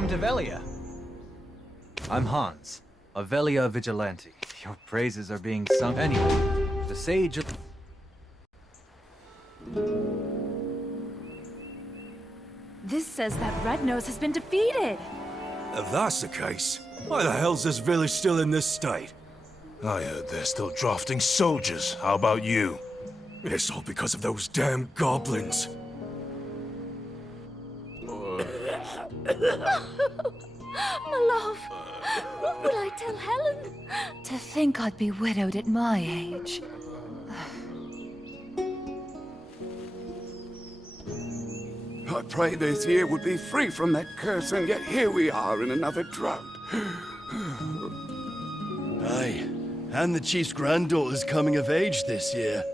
Welcome to Velia. I'm Hans, a Velia vigilante. Your praises are being sung anyway. The sage of... This says that Red Nose has been defeated. If that's the case, why the hell's this village still in this state? I heard they're still drafting soldiers. How about you? It's all because of those damn goblins. My love, what will I tell Helen? To think I'd be widowed at my age. I prayed this year would be free from that curse, and yet here we are in another drought. Aye, and the chief's granddaughter's coming of age this year.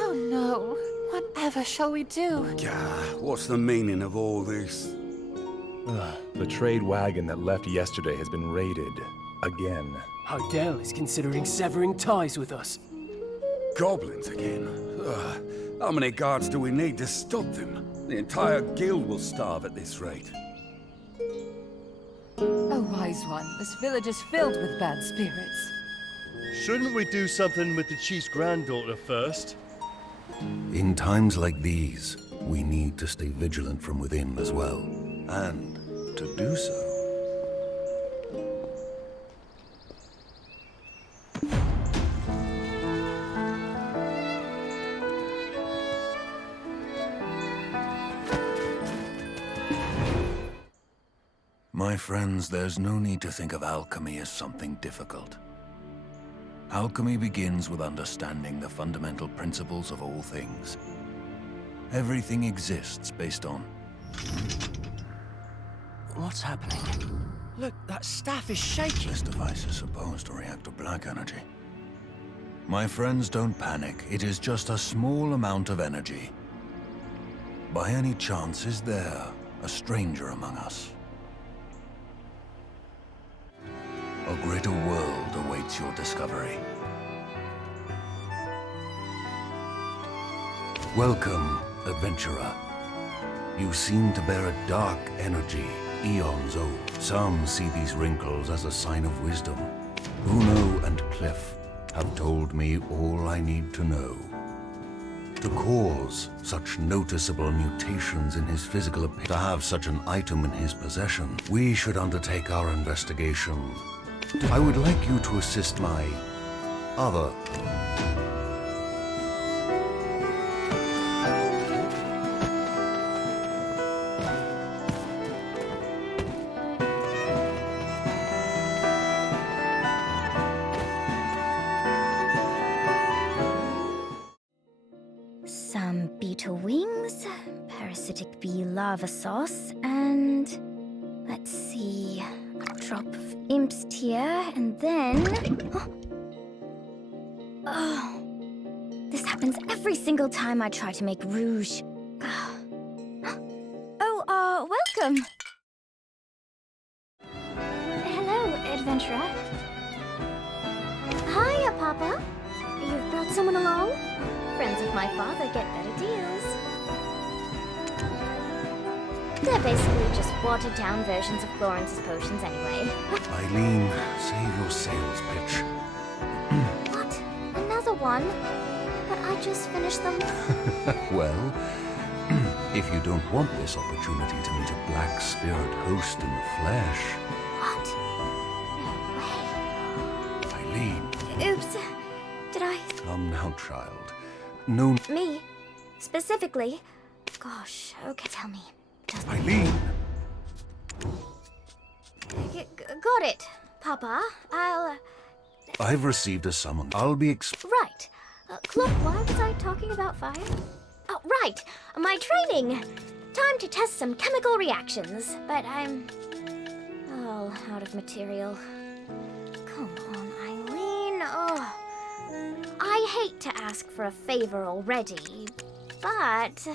Oh no, whatever shall we do? Gah, what's the meaning of all this? The trade wagon that left yesterday has been raided. Again. Hardell is considering severing ties with us. Goblins again? Ugh. How many guards do we need to stop them? The entire guild will starve at this rate. Oh, wise one, this village is filled with bad spirits. Shouldn't we do something with the chief's granddaughter first? In times like these, we need to stay vigilant from within as well. And to do so... My friends, there's no need to think of alchemy as something difficult. Alchemy begins with understanding the fundamental principles of all things. Everything exists based on... What's happening? Look, that staff is shaking. This device is supposed to react to black energy. My friends, don't panic. It is just a small amount of energy. By any chance, is there a stranger among us? A greater world awaits your discovery. Welcome, adventurer. You seem to bear a dark energy, eons old. Some see these wrinkles as a sign of wisdom. Bruno and Cliff have told me all I need to know. To cause such noticeable mutations in his physical appearance, to have such an item in his possession, we should undertake our investigation. I would like you to assist my other... Some beetle wings, parasitic bee lava sauce, and... let's see... a drop of imp's tear, and then... Oh, this happens every single time I try to make rouge. Oh, welcome. Hello, adventurer. Hiya, Papa. You've brought someone along? Friends of my father get better deals. They're basically just watered-down versions of Florence's potions anyway. Eileen, save your sales pitch. What? Another one? But I just finished them. Well, if you don't want this opportunity to meet a black spirit host in the flesh... What? No way. Eileen. Oops. Did I... Come now, child. No... Me? Specifically? Gosh, okay, tell me. Eileen! Got it, Papa. I've received a summons. I'll be Right. Look, why was I talking about fire? Oh, right. My training. Time to test some chemical reactions, but I'm all out of material. Come on, Eileen. Oh, I hate to ask for a favor already, but...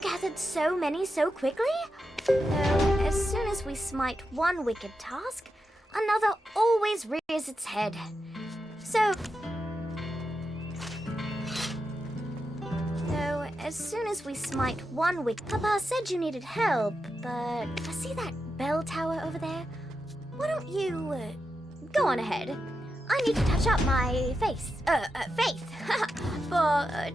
Gathered so many so quickly? Though, as soon as we smite one wicked task, another always rears its head. So, as soon as we smite one wicked... Papa said you needed help, but I see that bell tower over there. Why don't you, go on ahead. I need to touch up my faith. For,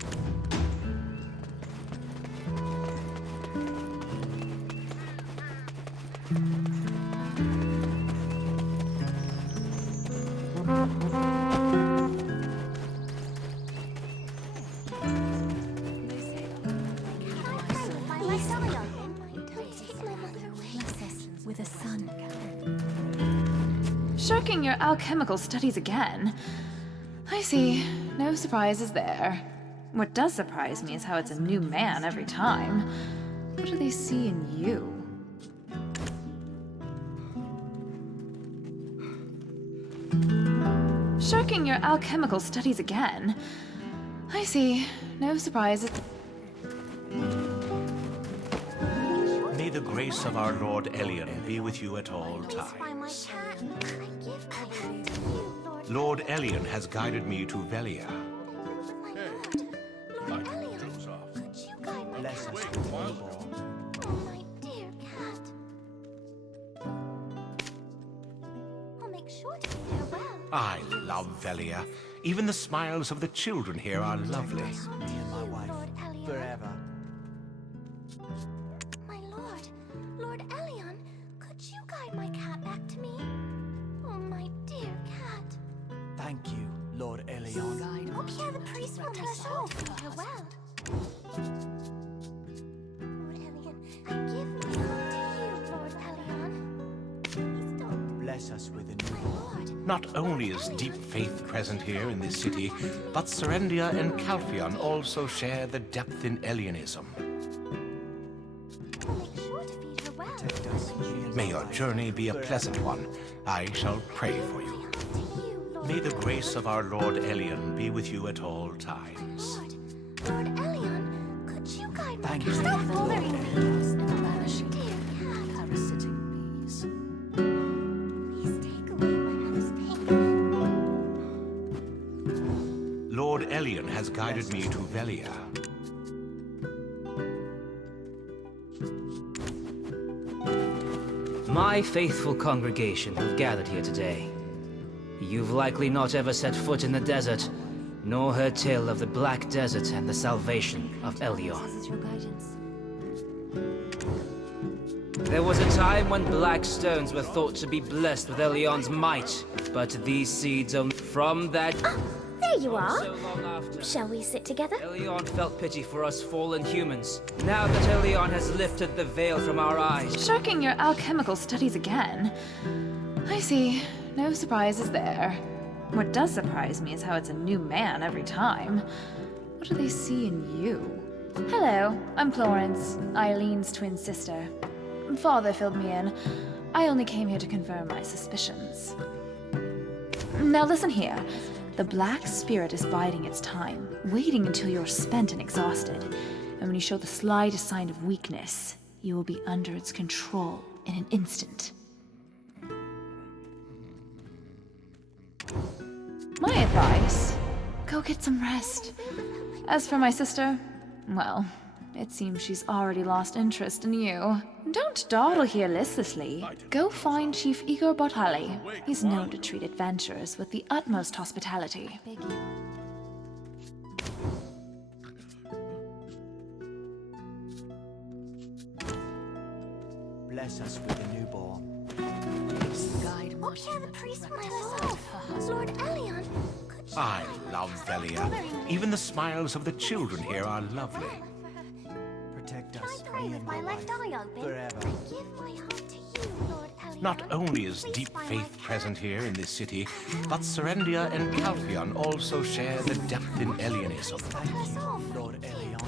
with a son. Shirking your alchemical studies again? I see. No surprises there. What does surprise me is how it's a new man every time. What do they see in you? Shirking your alchemical studies again? I see. No surprises. May the grace of our Lord Elion be with you at all times. Lord Elion has guided me to Velia. Bless us. oh, my dear cat. I'll make sure to feed her well. I love Velia. Even the smiles of the children here are lovely. Me and my wife. Lord Elion. Forever. My lord, Lord Elion, could you guide my cat back to me? Oh, my dear cat. Thank you, Lord Elion. Oh, Pierre the priest will bless all to feed her well. Lord Elion, I give my heart to you, Lord Elion. Please don't. Bless us with a new Lord. Not only is deep faith present here in this city, but Serendia and Calpheon also share the depth in Elionism. I'll make sure to feed her well. Protect us. May your journey be a pleasant one. I shall pray for you. My heart to you, Lord. May the grace of our Lord Elion be with you at all times. Lord Elion, could you guide my Thank cat? you, Stop Lord bothering me. Banishing Dear cat, parasitic bees. please take away my mother's pain. Lord Elion has guided me to Velia. My faithful congregation who've gathered here today. You've likely not ever set foot in the desert, nor heard tale of the Black Desert and the salvation of Elion. This is your guidance. There was a time when black stones were thought to be blessed with Elion's might, but these seeds only from that... There there you are. So long after. Shall we sit together? Elion felt pity for us fallen humans. Now that Elion has lifted the veil from our eyes. Shirking your alchemical studies again. I see. No surprises there. What does surprise me is how it's a new man every time. What do they see in you? Hello, I'm Florence, Eileen's twin sister. Father filled me in. I only came here to confirm my suspicions. Now listen here. The Black Spirit is biding its time, waiting until you're spent and exhausted. And when you show the slightest sign of weakness, you will be under its control in an instant. My advice, go get some rest. As for my sister, well, it seems she's already lost interest in you. Don't dawdle here listlessly. Go find Chief Igor Bartali. He's known to treat adventurers with the utmost hospitality. Bless us with the newborn. Oh, yeah, the priest will tell us off. Lord Elion, could you... I love Velia. Even the smiles of the children here are lovely. Protect Can us, I pray me with and my my left wife, eye open? forever. I give my heart to you, Lord Elion. Not only is Please deep by my faith hand. present here in this city, but Serendia and Calphion also share the depth in alienism. Thank you, Lord Elion.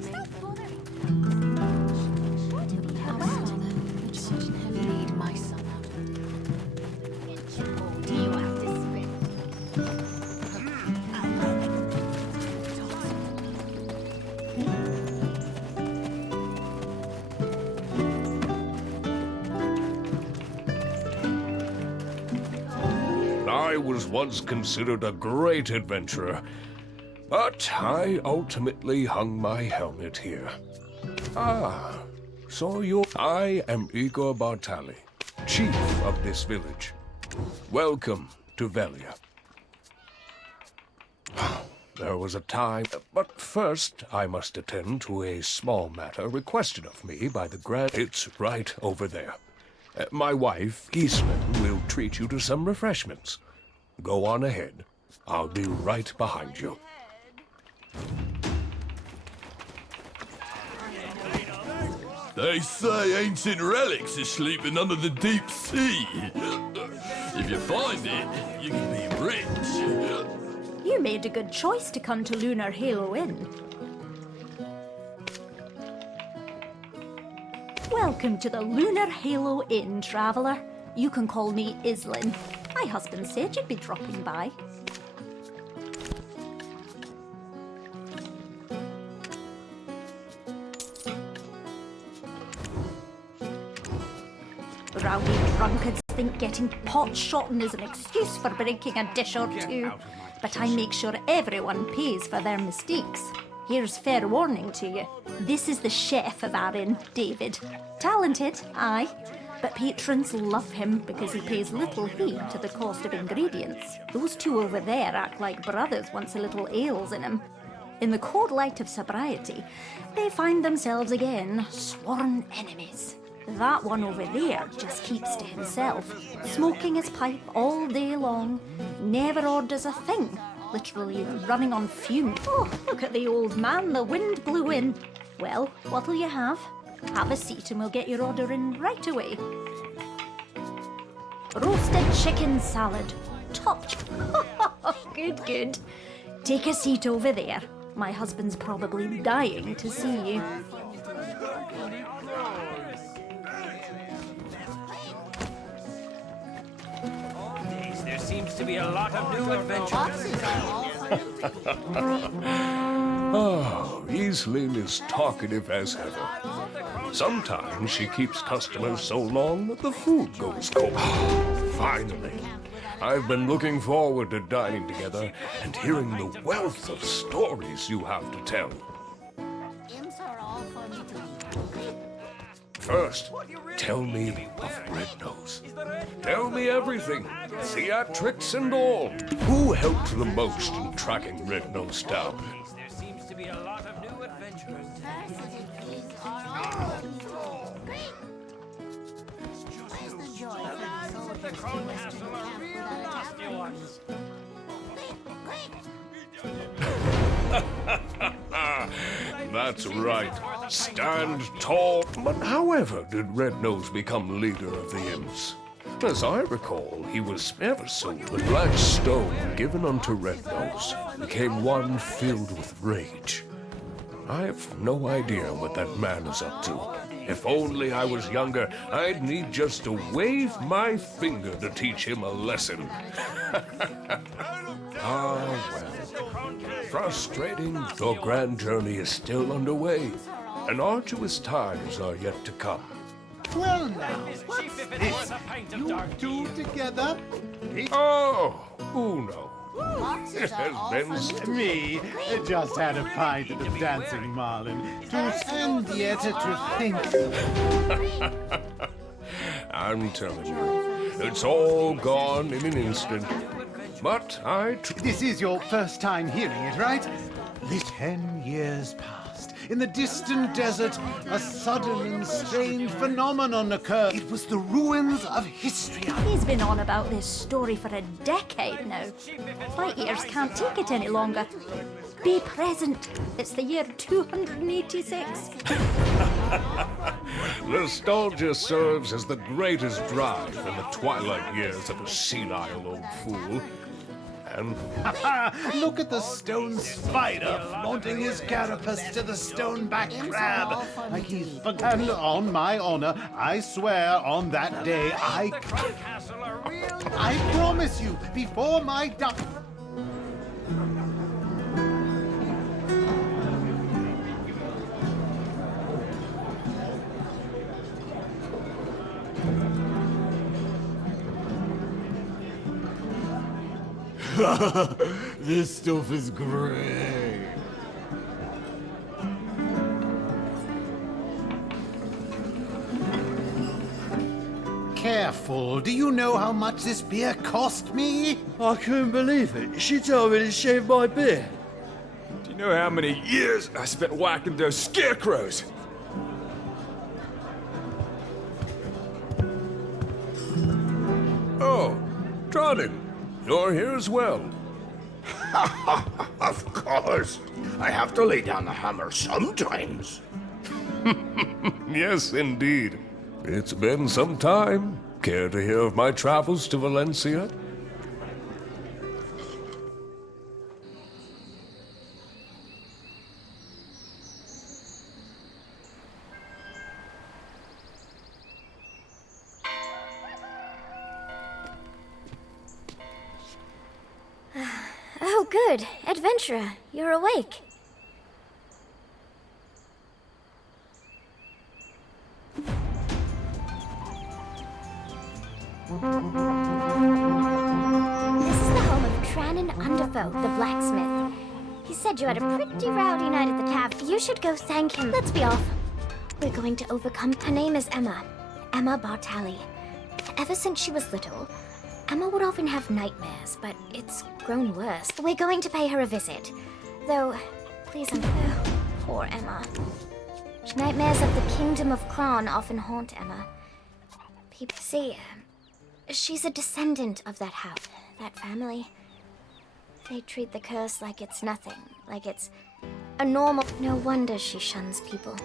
Stop bothering. What to be Lead my son out. Do you have to script? I was once considered a great adventurer, but I ultimately hung my helmet here. Ah, so I am Igor Bartali, chief of this village. Welcome to Velia. There was a time, but first I must attend to a small matter requested of me by the Grand... It's right over there. My wife, Gislin, will treat you to some refreshments. Go on ahead. I'll be right behind you. They say ancient relics are sleeping under the deep sea. If you find it, you can be rich. You made a good choice to come to Lunar Halo Inn. Welcome to the Lunar Halo Inn, traveler. You can call me Islin. My husband said you'd be dropping by. Rowdy drunkards think getting pot-shotting is an excuse for breaking a dish or two, but I make sure everyone pays for their mistakes. Here's fair warning to you. This is the chef of our inn, David. Talented, aye, but patrons love him because he pays little heed to the cost of ingredients. Those two over there act like brothers once a little ale's in him. In the cold light of sobriety, they find themselves again sworn enemies. That one over there just keeps to himself, smoking his pipe all day long, never orders a thing, literally running on fumes. Oh, look at the old man, the wind blew in. Well, what'll you have? Have a seat and we'll get your order in right away. Roasted chicken salad. Top. Good, good. Take a seat over there. My husband's probably dying to see you. There seems to be a lot of new adventures. Oh, Islin is talkative as ever. Sometimes she keeps customers so long that the food goes cold. Finally. I've been looking forward to dining together and hearing the wealth of stories you have to tell. First, tell me of Red Nose. Tell me everything, theatrics and all. Who helped the most in tracking Red Nose down? There seems to be a lot of new adventures. The Crown Castle are real nasty ones. That's right. Stand tall. But however did Red Nose become leader of the imps? As I recall, he was ever so. The black stone given unto Red Nose became one filled with rage. I have no idea what that man is up to. If only I was younger, I'd need just to wave my finger to teach him a lesson. Ah, well. Frustrating, your grand journey is still underway, and arduous times are yet to come. Well now, what's this? You two together? Oh, Uno. It has been Me just had a pint of the Dancing Marlin and yet to think. I'm telling you, it's all gone in an instant. But This is your first time hearing it, right? This 10 years past. In the distant desert, a sudden and strange phenomenon occurred. It was the ruins of history. He's been on about this story for a decade now. Flight eaters can't take it any longer. Be present. It's the year 286. Nostalgia serves as the greatest drive in the twilight years of a senile old fool. And look at the stone spider flaunting his carapace to the stone-backed crab. Like he's and on my honor, I swear on that day, I promise you, before my duck. This stuff is great. Careful. Do you know how much this beer cost me? I couldn't believe it. She told me to shave my beard. Do you know how many years I spent whacking those scarecrows? oh, Trotting, you're here as well. Of course. I have to lay down the hammer sometimes. Yes, indeed. It's been some time. Care to hear of my travels to Valencia? Oh, good. Adventurer, you're awake. This is the home of Trannon Underfoe, the blacksmith. He said you had a pretty rowdy night at the tavern. You should go thank him. Let's be off. We're going to overcome. Her name is Emma. Emma Bartali. Ever since she was little, Emma would often have nightmares, but it's grown worse. We're going to pay her a visit. Though, please, poor Emma. Nightmares of the Kingdom of Kron often haunt Emma. People see, she's a descendant of that house, that family. They treat the curse like it's nothing, like it's a normal... No wonder she shuns people.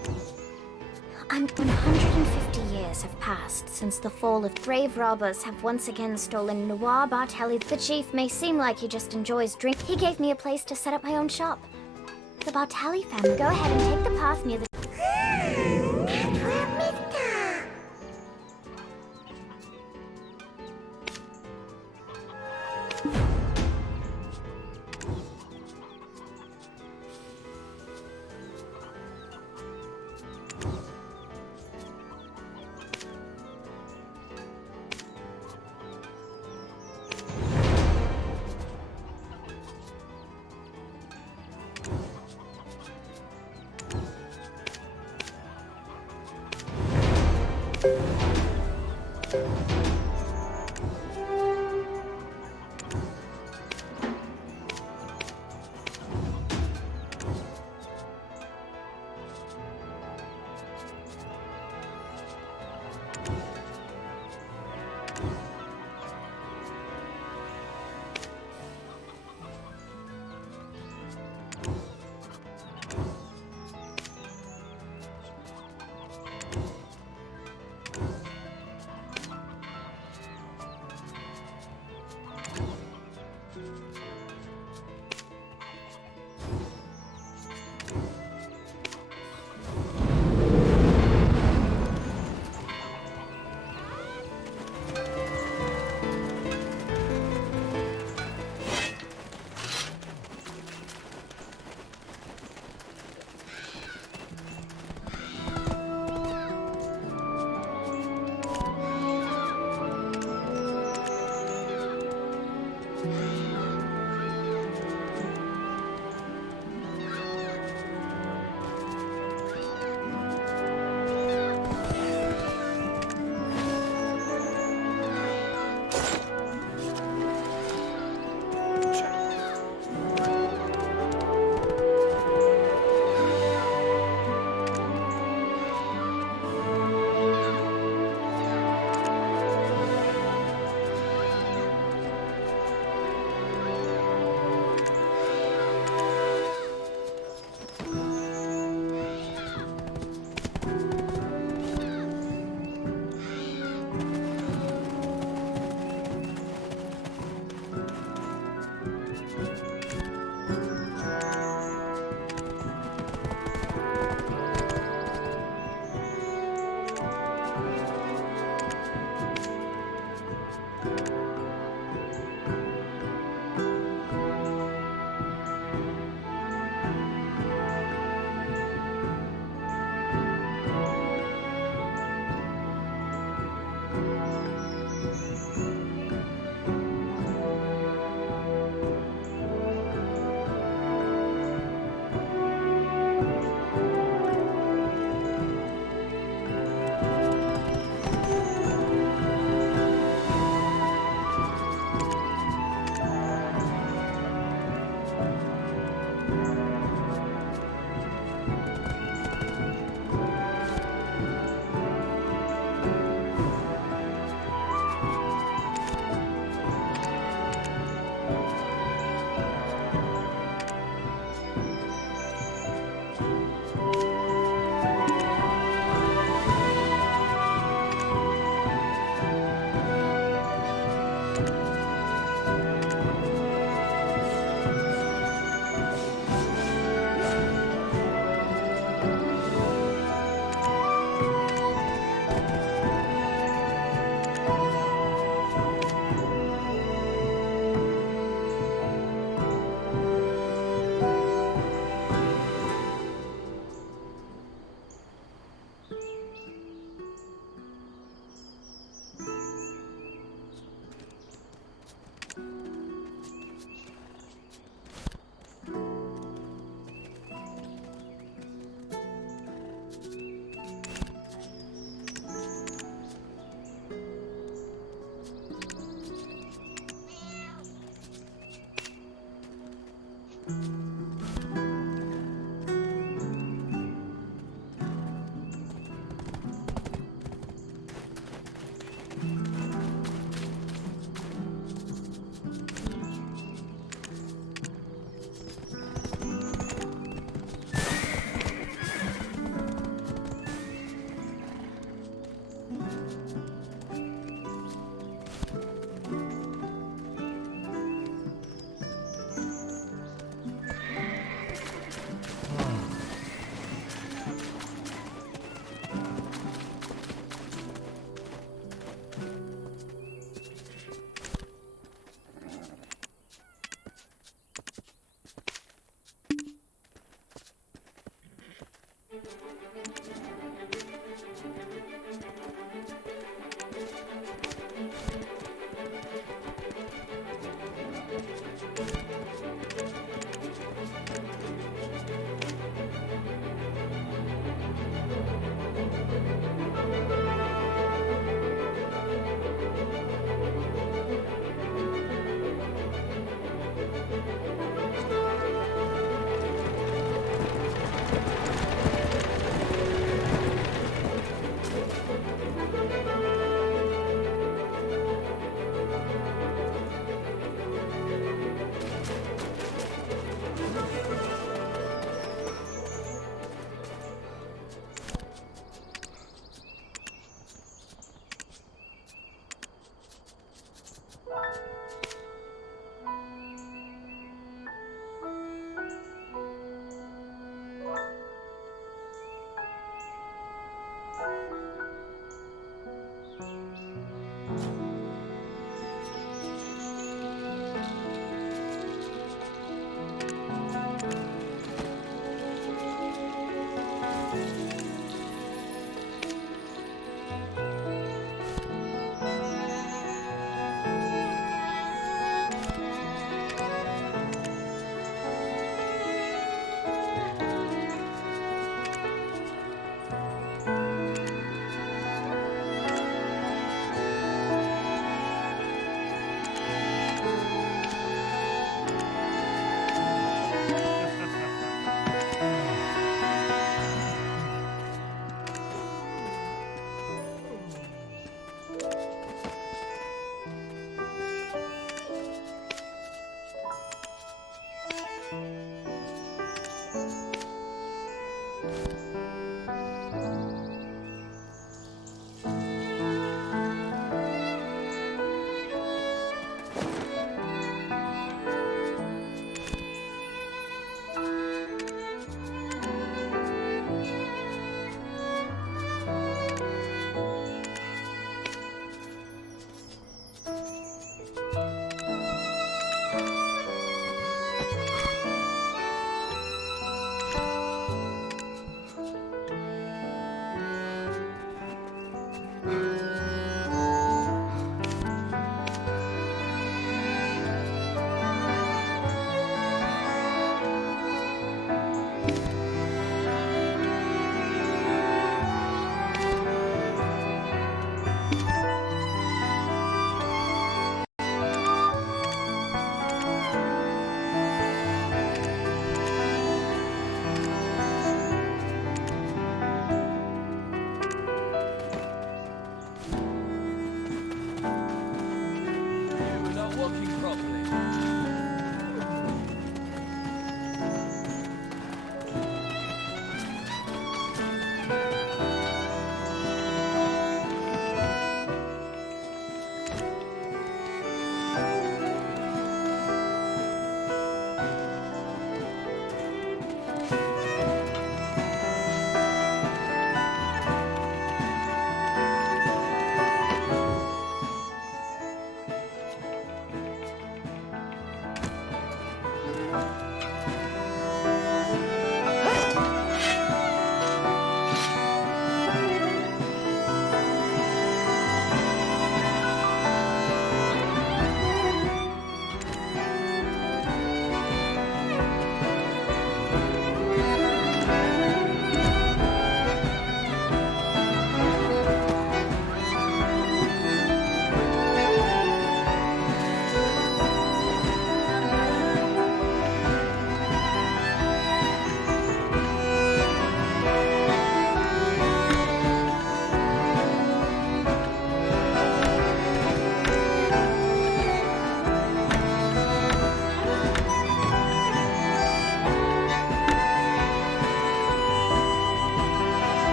150 years have passed since the fall of brave robbers have once again stolen Noir Bartelli. The chief may seem like he just enjoys drink. He gave me a place to set up my own shop. The Bartelli family. Go ahead and take the path near the...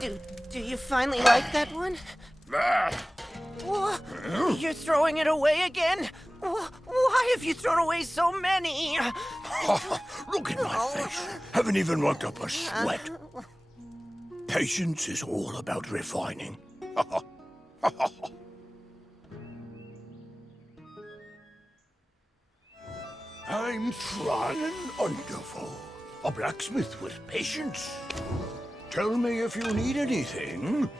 Do you finally like that one? What? You're throwing it away again? Why have you thrown away so many? Look at my face. Haven't even worked up a sweat. Patience is all about refining. I'm trying wonderful. A blacksmith with patience. Tell me if you need anything.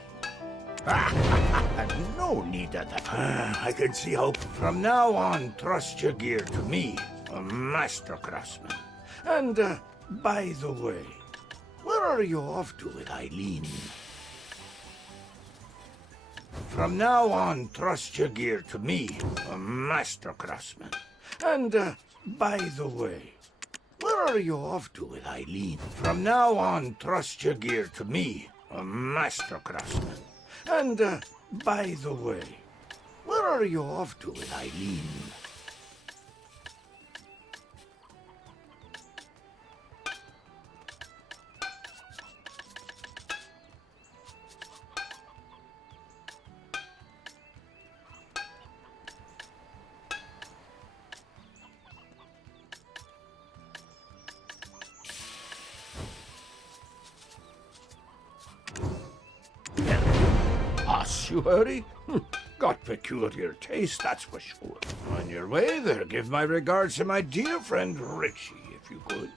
No need of that. I can see how. From now on, trust your gear to me, a master craftsman. And, by the way, where are you off to with Eileen? From now on, trust your gear to me, a master craftsman. And, by the way, where are you off to with Eileen? From now on, trust your gear to me, a master craftsman. And, by the way, where are you off to with Eileen? You hurry? Got peculiar taste, that's for sure. On your way there, give my regards to my dear friend Richie, if you could.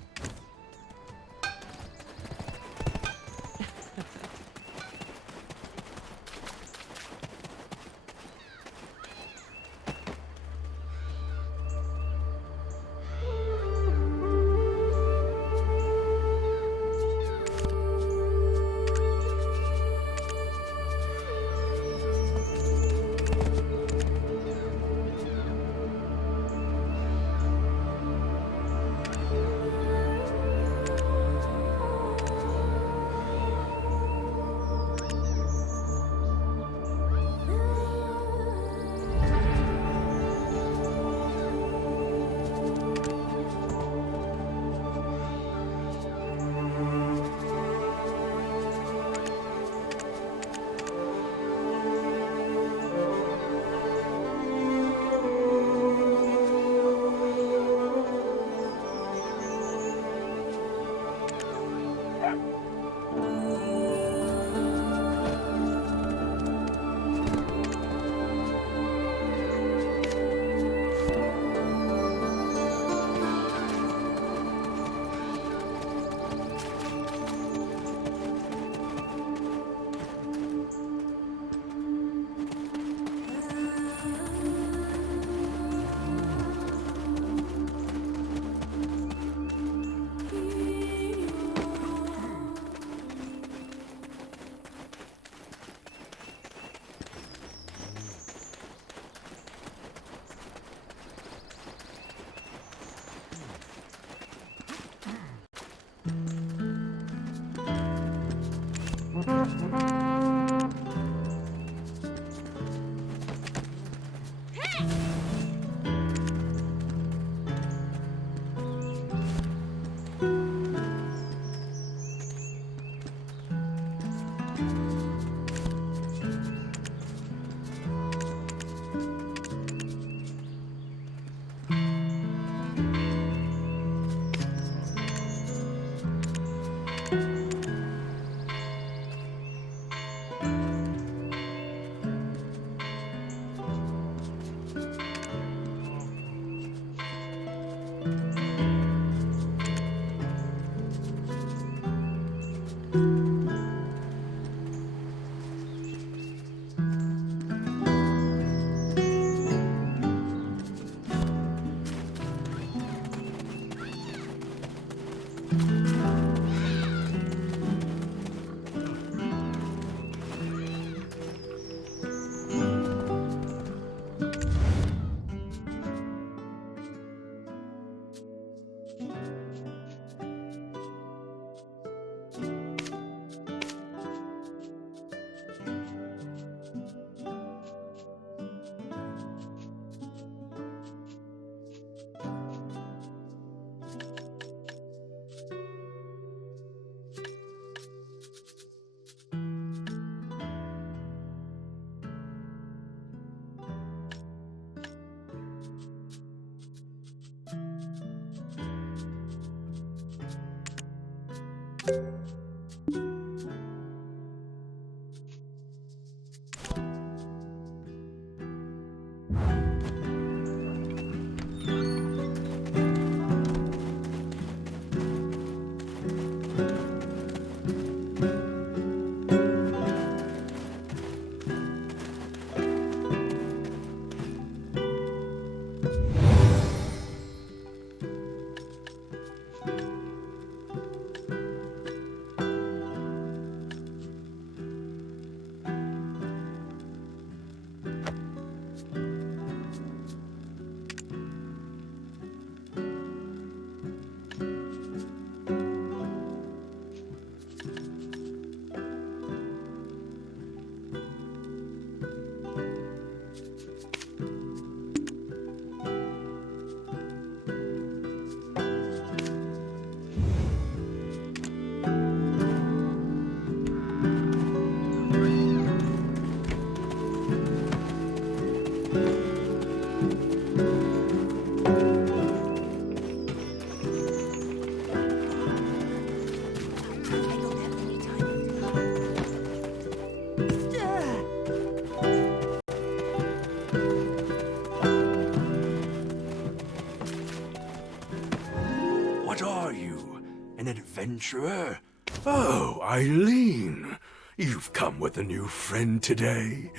adventurer. Oh, Eileen. You've come with a new friend today.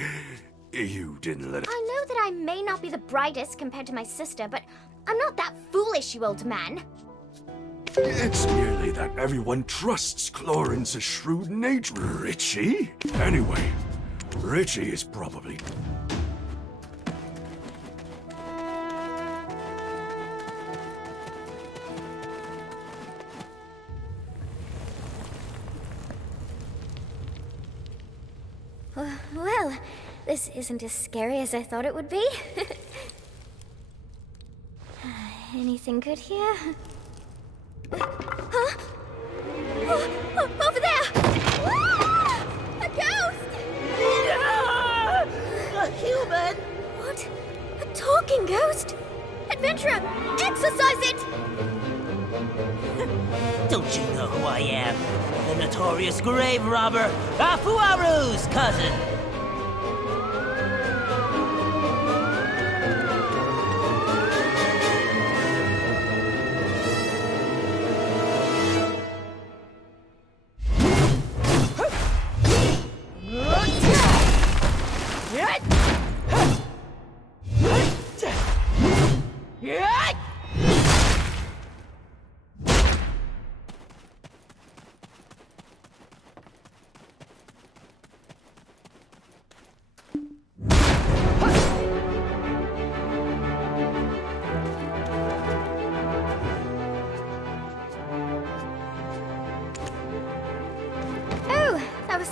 You didn't let it... I know that I may not be the brightest compared to my sister, but I'm not that foolish, you old man. It's merely that everyone trusts Clorin's shrewd nature. Richie? Anyway, Richie is probably... Well, this isn't as scary as I thought it would be. Anything good here? Huh? Oh, over there! Ah! A ghost! A human! What? A talking ghost? Adventurer, exorcise it! Don't you know who I am? The notorious grave robber, Afuaru's cousin!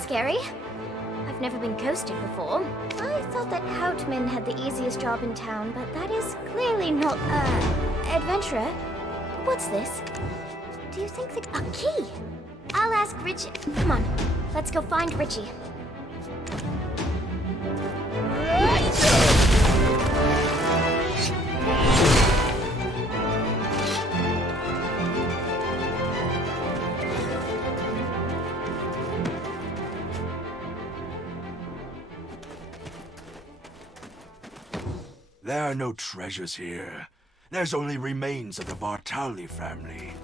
Scary. I've never been ghosted before. I thought that Houtman had the easiest job in town, but that is clearly not, adventurer. What's this? Do you think that... a key? I'll ask Richie. Come on, let's go find Richie. There are no treasures here. There's only remains of the Bartali family.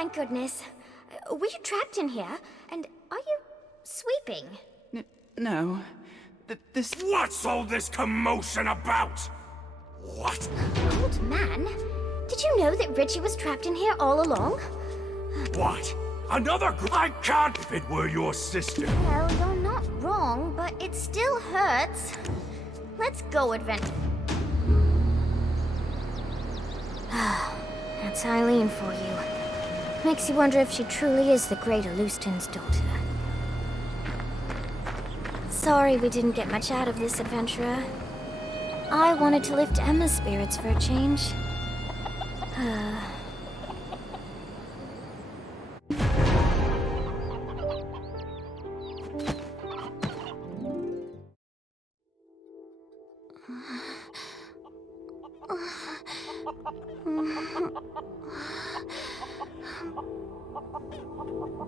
thank goodness. Were you trapped in here? And are you sweeping? No. This... What's all this commotion about? What? Old man? Did you know that Richie was trapped in here all along? What? Another I can't if it were your sister. Well, you're not wrong, but it still hurts. Let's go, adventure. That's Eileen for you. Makes you wonder if she truly is the great Alustin's daughter. Sorry we didn't get much out of this, adventurer. I wanted to lift Emma's spirits for a change.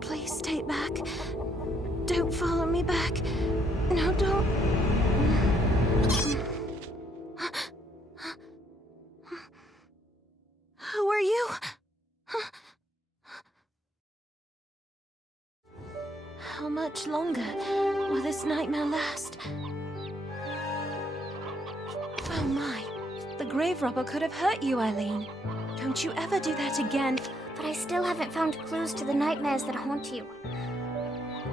Please stay back. Don't follow me back. No, don't. Who are you? How much longer will this nightmare last? Oh my. The grave robber could have hurt you, Eileen. Don't you ever do that again. But I still haven't found clues to the nightmares that haunt you.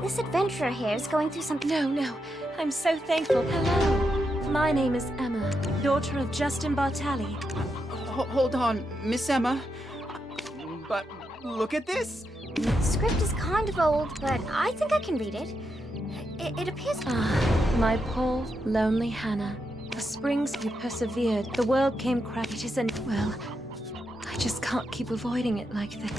This adventurer here is going through some... No. I'm so thankful. Hello. My name is Emma, daughter of Justin Bartali. Hold on, Miss Emma. But look at this. The script is kind of old, but I think I can read it. It appears... Ah, my poor, lonely Hannah. For springs you persevered. The world came crap. It isn't... Well, I just can't keep avoiding it like this.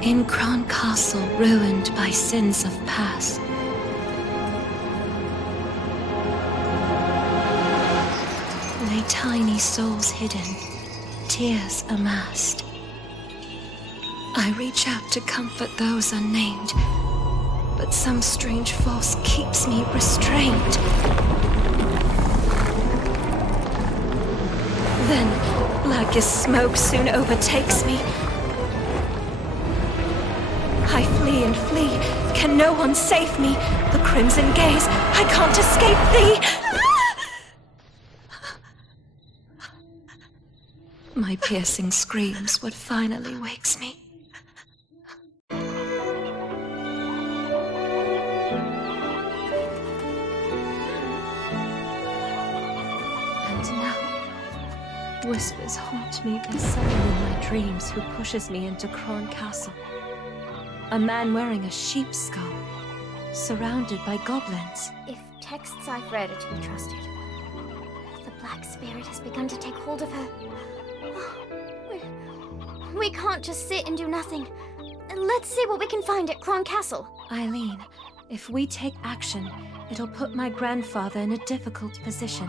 In Crown Castle, ruined by sins of past, lay tiny souls hidden, tears amassed. I reach out to comfort those unnamed, but some strange force keeps me restrained. Then, blackest smoke soon overtakes me. I flee and flee. Can no one save me? The crimson gaze, I can't escape thee! My piercing screams what finally wakes me. And now, whispers haunt me. There's someone in my dreams who pushes me into Kron Castle. A man wearing a sheep's skull, surrounded by goblins. If texts I've read are to be trusted, the Black Spirit has begun to take hold of her. We can't just sit and do nothing. Let's see what we can find at Kron Castle. Eileen, if we take action, it'll put my grandfather in a difficult position.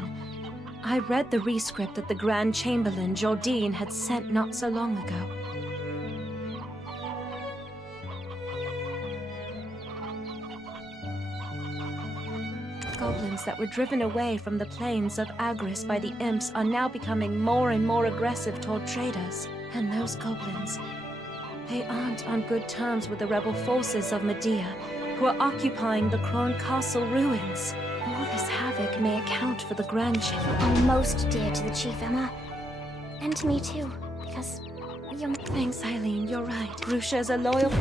I read the rescript that the Grand Chamberlain, Jordine, had sent not so long ago. Goblins that were driven away from the plains of Agris by the imps are now becoming more and more aggressive toward traders. And those goblins, they aren't on good terms with the rebel forces of Medea, who are occupying the Kron Castle ruins. All this havoc may account for the Grand Chamberlain. Are most dear to the Chief, Emma. And to me too, because you're... Thanks, Eileen, you're right. Grusha's a loyal...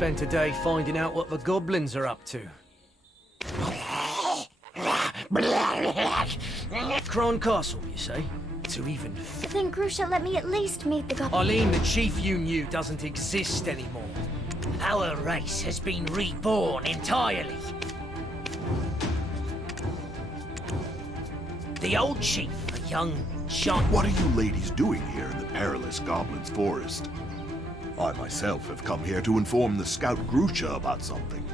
Spent a day finding out what the goblins are up to. Crown Castle, you say? To even... Then Grusha let me at least meet the goblin. Eileen, the chief you knew doesn't exist anymore. Our race has been reborn entirely. The old chief, a young shot. What are you ladies doing here in the perilous Goblin's Forest? I myself have come here to inform the scout Grusha about something.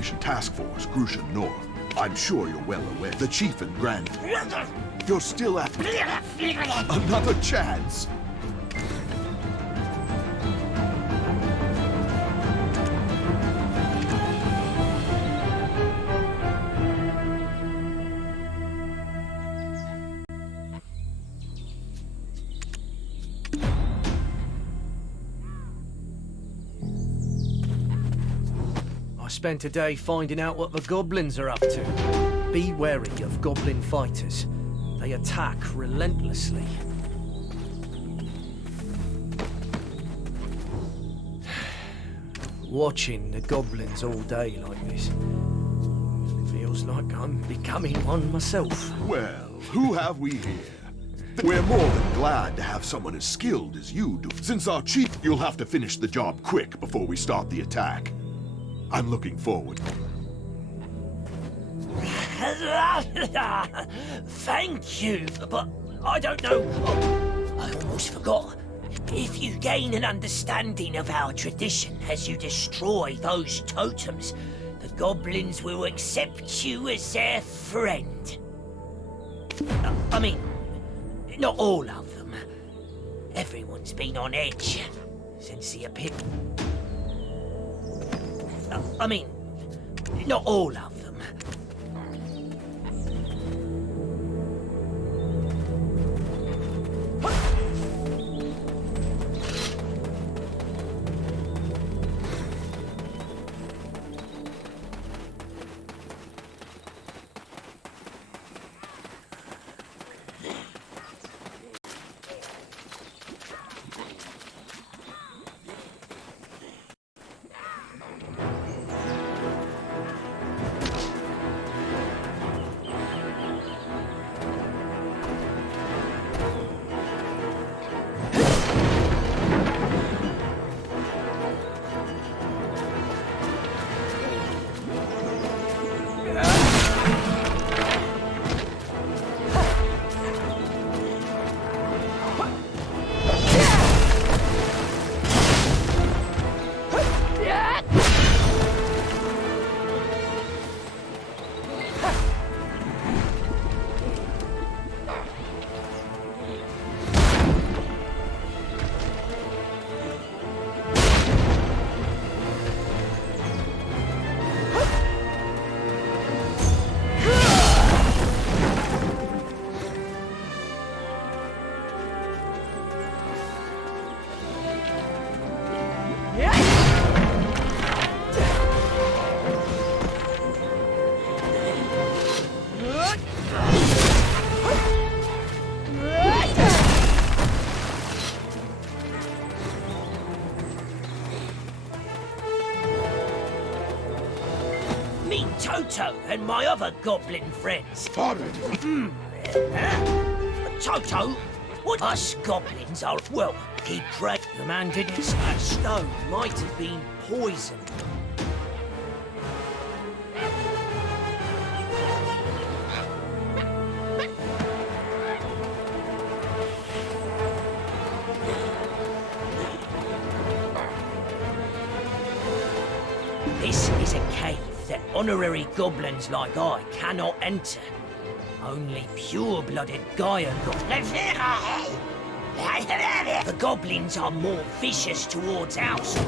Operation Task Force, Grusha Nor. I'm sure you're well aware. The Chief and Grand... You're still at... Another chance? Spent a day finding out what the goblins are up to. Be wary of goblin fighters. They attack relentlessly. Watching the goblins all day like this feels like I'm becoming one myself. Well, who have we here? We're more than glad to have someone as skilled as you do. Since our chief, you'll have to finish the job quick before we start the attack. I'm looking forward. Thank you, but I don't know. Oh, I almost forgot. If you gain an understanding of our tradition as you destroy those totems, the goblins will accept you as their friend. I mean, not all of them. Everyone's been on edge since the appearance. I mean, not all of them. Toto and my other goblin friends. Toto, what us goblins are... Well, he prayed the man didn't say that stone might have been poisoned. This is a cave that honorary goblins like I cannot enter. Only pure-blooded Gaia goblins. The goblins are more vicious towards us.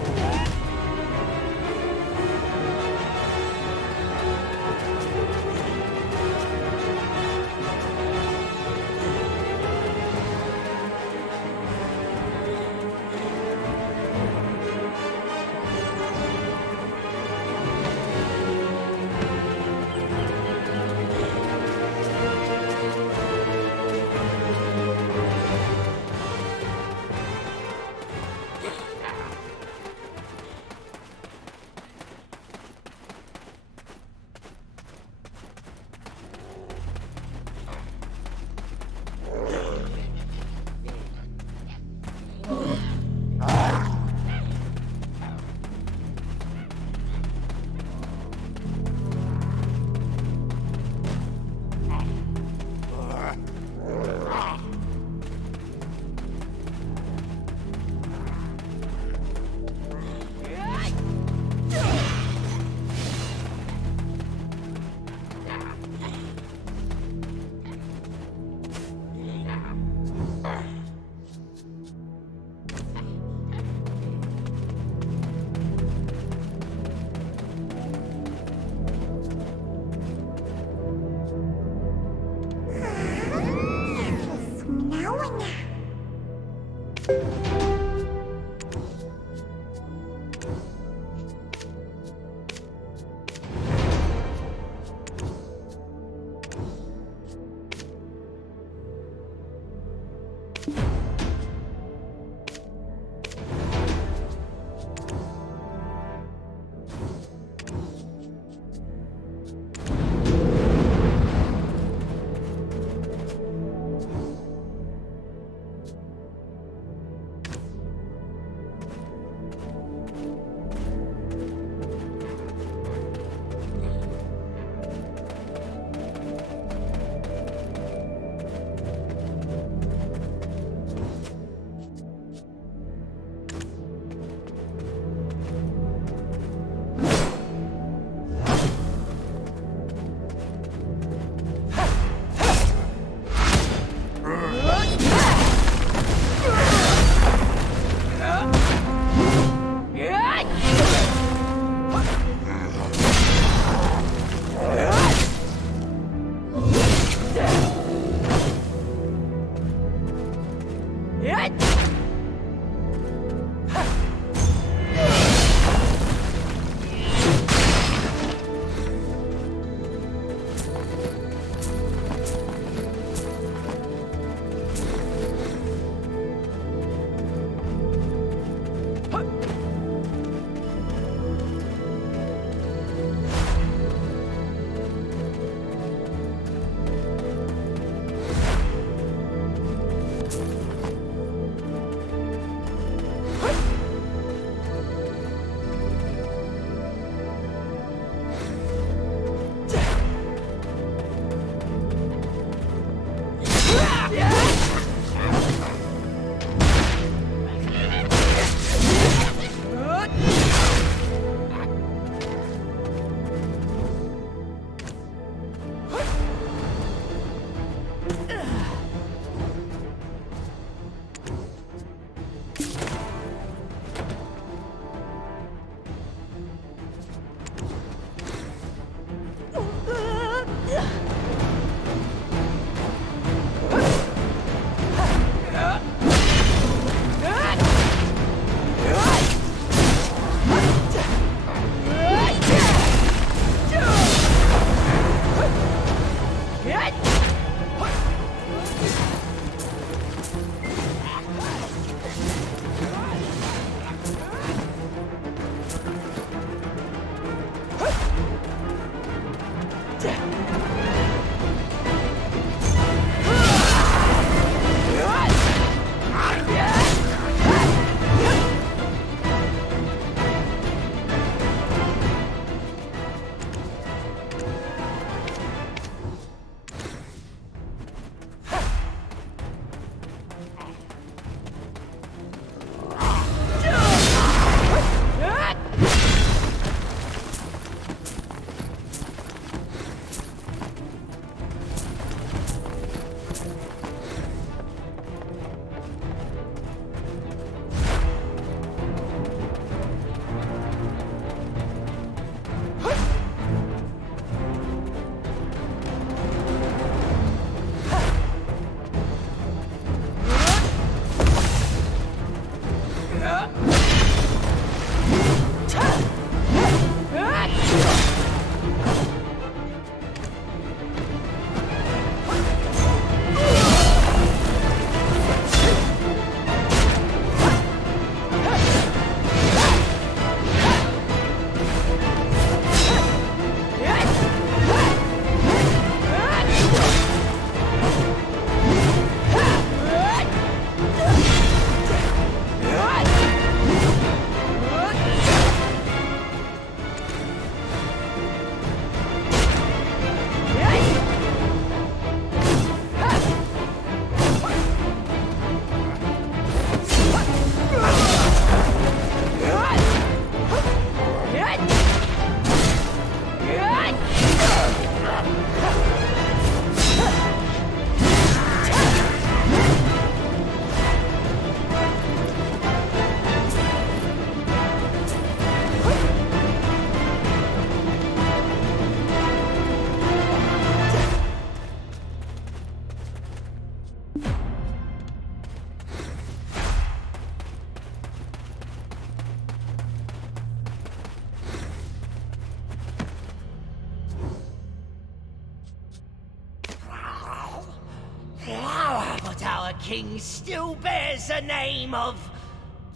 king still bears the name of...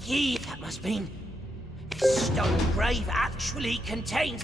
That must mean... This stone grave actually contains...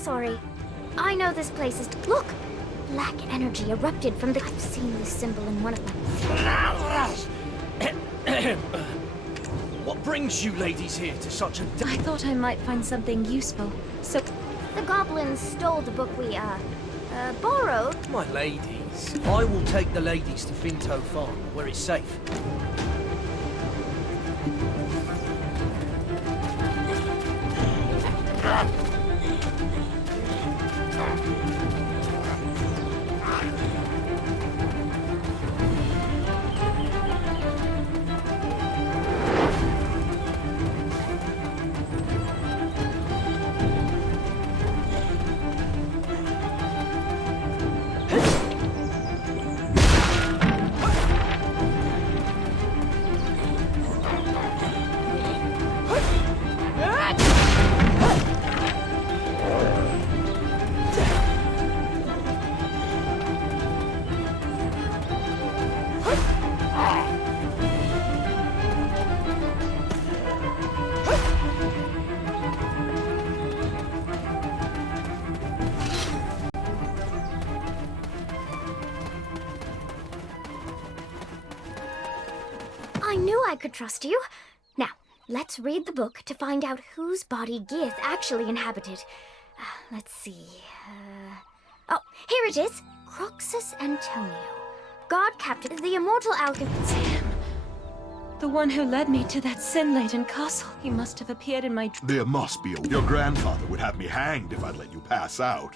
sorry. I know this place is... Look! Black energy erupted from the... I've seen this symbol in one of my... What brings you ladies here to such a... I thought I might find something useful, so... The goblins stole the book we, borrowed. My ladies. I will take the ladies to Finto Farm, where it's safe. I knew I could trust you. Now, let's read the book to find out whose body Gith actually inhabited. Let's see. Oh, here it is. Croxus Antonio. God captain, the immortal alchemist. Damn. The one who led me to that sin-laden castle. He must have appeared in my... There must be a... Your grandfather would have me hanged if I'd let you pass out.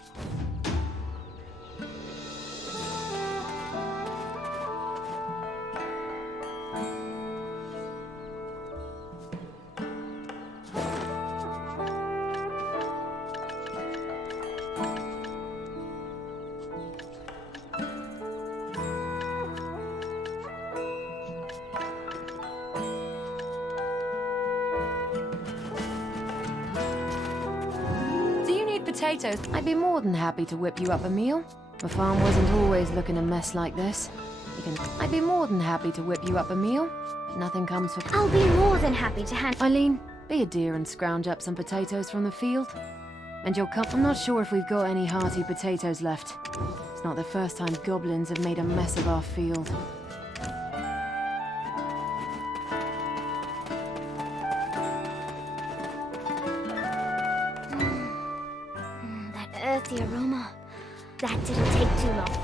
Potatoes. I'd be more than happy to whip you up a meal. The farm wasn't always looking a mess like this. I'd be more than happy to whip you up a meal, but nothing comes for... I'll be more than happy to hand... Eileen, be a dear and scrounge up some potatoes from the field. And you'll come... I'm not sure if we've got any hearty potatoes left. It's not the first time goblins have made a mess of our field. The aroma. That didn't take too long.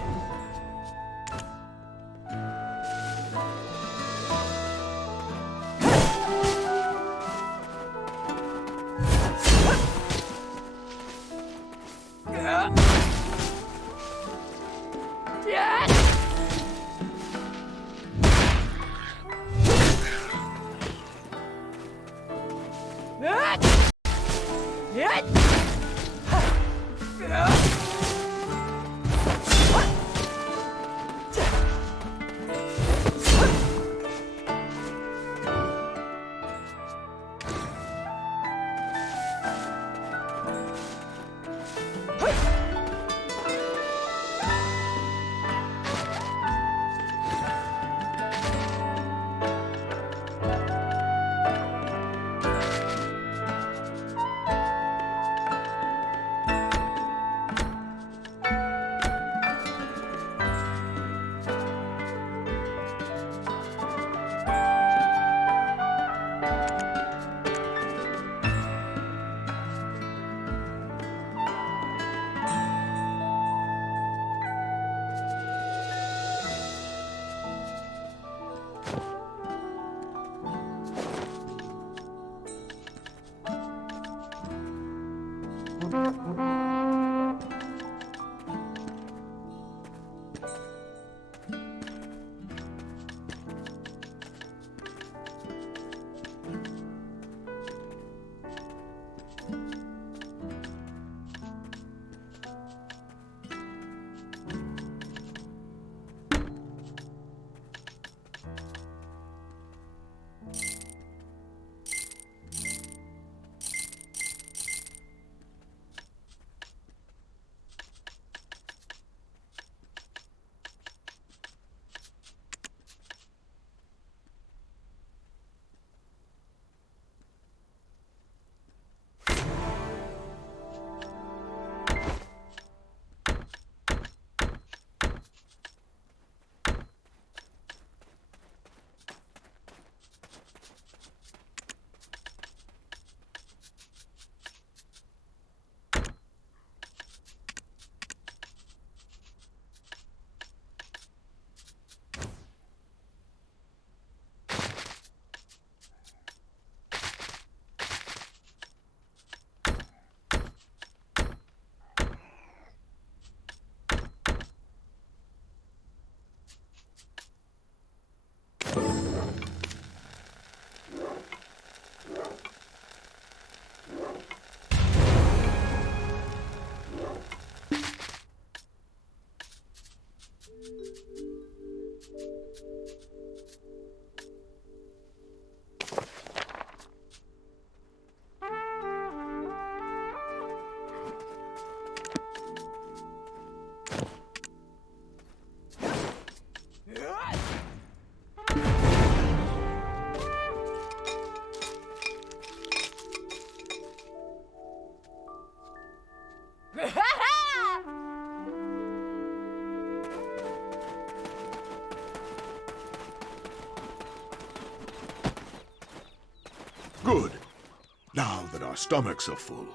Now that our stomachs are full,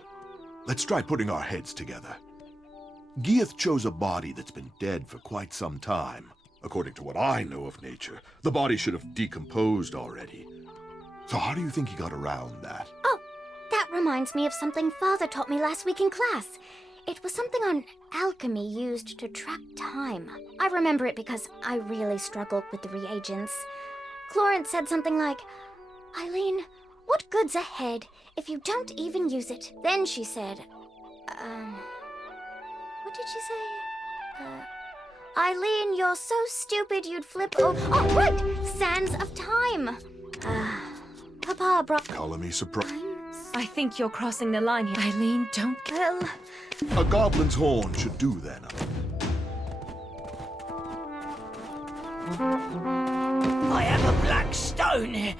let's try putting our heads together. Geath chose a body that's been dead for quite some time. According to what I know of nature, the body should have decomposed already. So how do you think he got around that? Oh, that reminds me of something Father taught me last week in class. It was something on alchemy used to track time. I remember it because I really struggled with the reagents. Florence said something like, "Eileen, what good's ahead if you don't even use it?" Then she said, what did she say? Eileen, you're so stupid you'd flip oh, right! Sands of time! Papa brought... Color me surprised. I think you're crossing the line here. Eileen, don't... Well... A goblin's horn should do then. I have a black stone.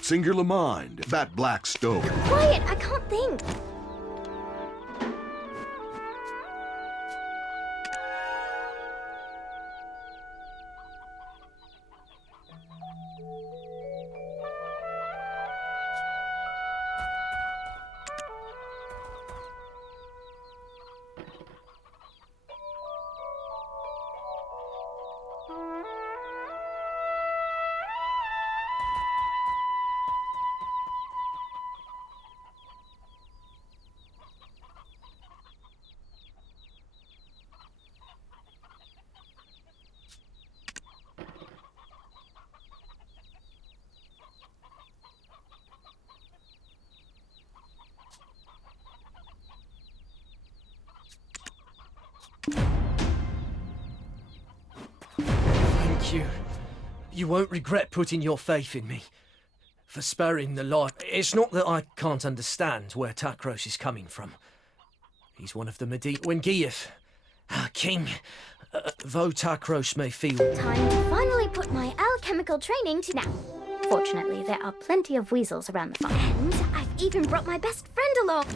Singular mind, that black stone. Quiet, I can't think. Thank you. You won't regret putting your faith in me. For sparing the life. It's not that I can't understand where Takros is coming from. He's one of the When Geath, our king, though Takros may feel... Time to finally put my alchemical training to... Now, fortunately, there are plenty of weasels around the farm. And I've even brought my best friend along.